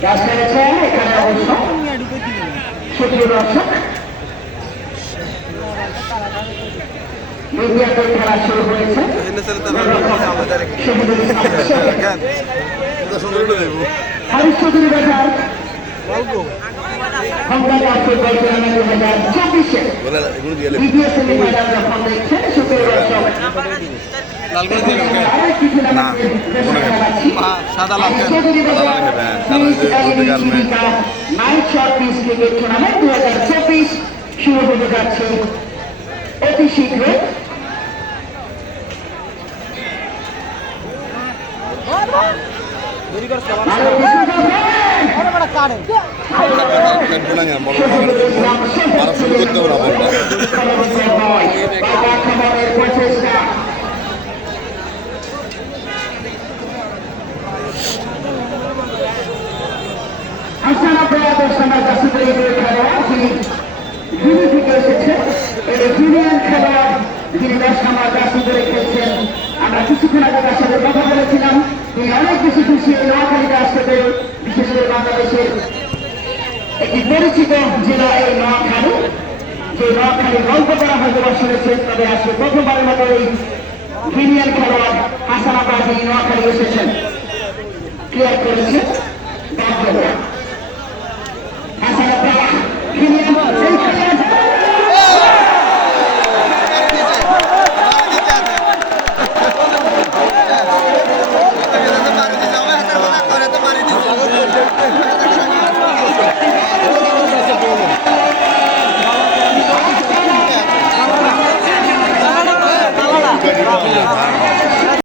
Catch খেলেছেন এখানে অবশ্য সুপ্রিয় দর্শক দ্বিতীয় খেলা শুরু হয়েছে হরিশচৌধুরী বাজার ফুটবল টুর্নামেন্ট 2024 দ্বিতীয় সেমিফাইনাল যখন দেখছেন সুপ্রিয় দর্শক night short pitch cricket tournament 2024 শুরু হতে যাচ্ছে অতি শীঘ্রই। আমরা কিছুক্ষণ আগে তার সাথে কথা বলেছিলাম, তিনি অনেক বেশি খুশি নোয়াখালীতে আসতে পেরে, বিশেষ করে বাংলাদেশের একটি পরিচিত জেলা এই নোয়াখালী, যে নোয়াখালী গল্প করা হয়তো বা শুনেছেন, তবে আজকে প্রথমবারের মতো এই জুনিয়র খেলোয়াড় হাসান আব্বাস নোয়াখালী এসেছেন, ক্লিয়ার করেছেন।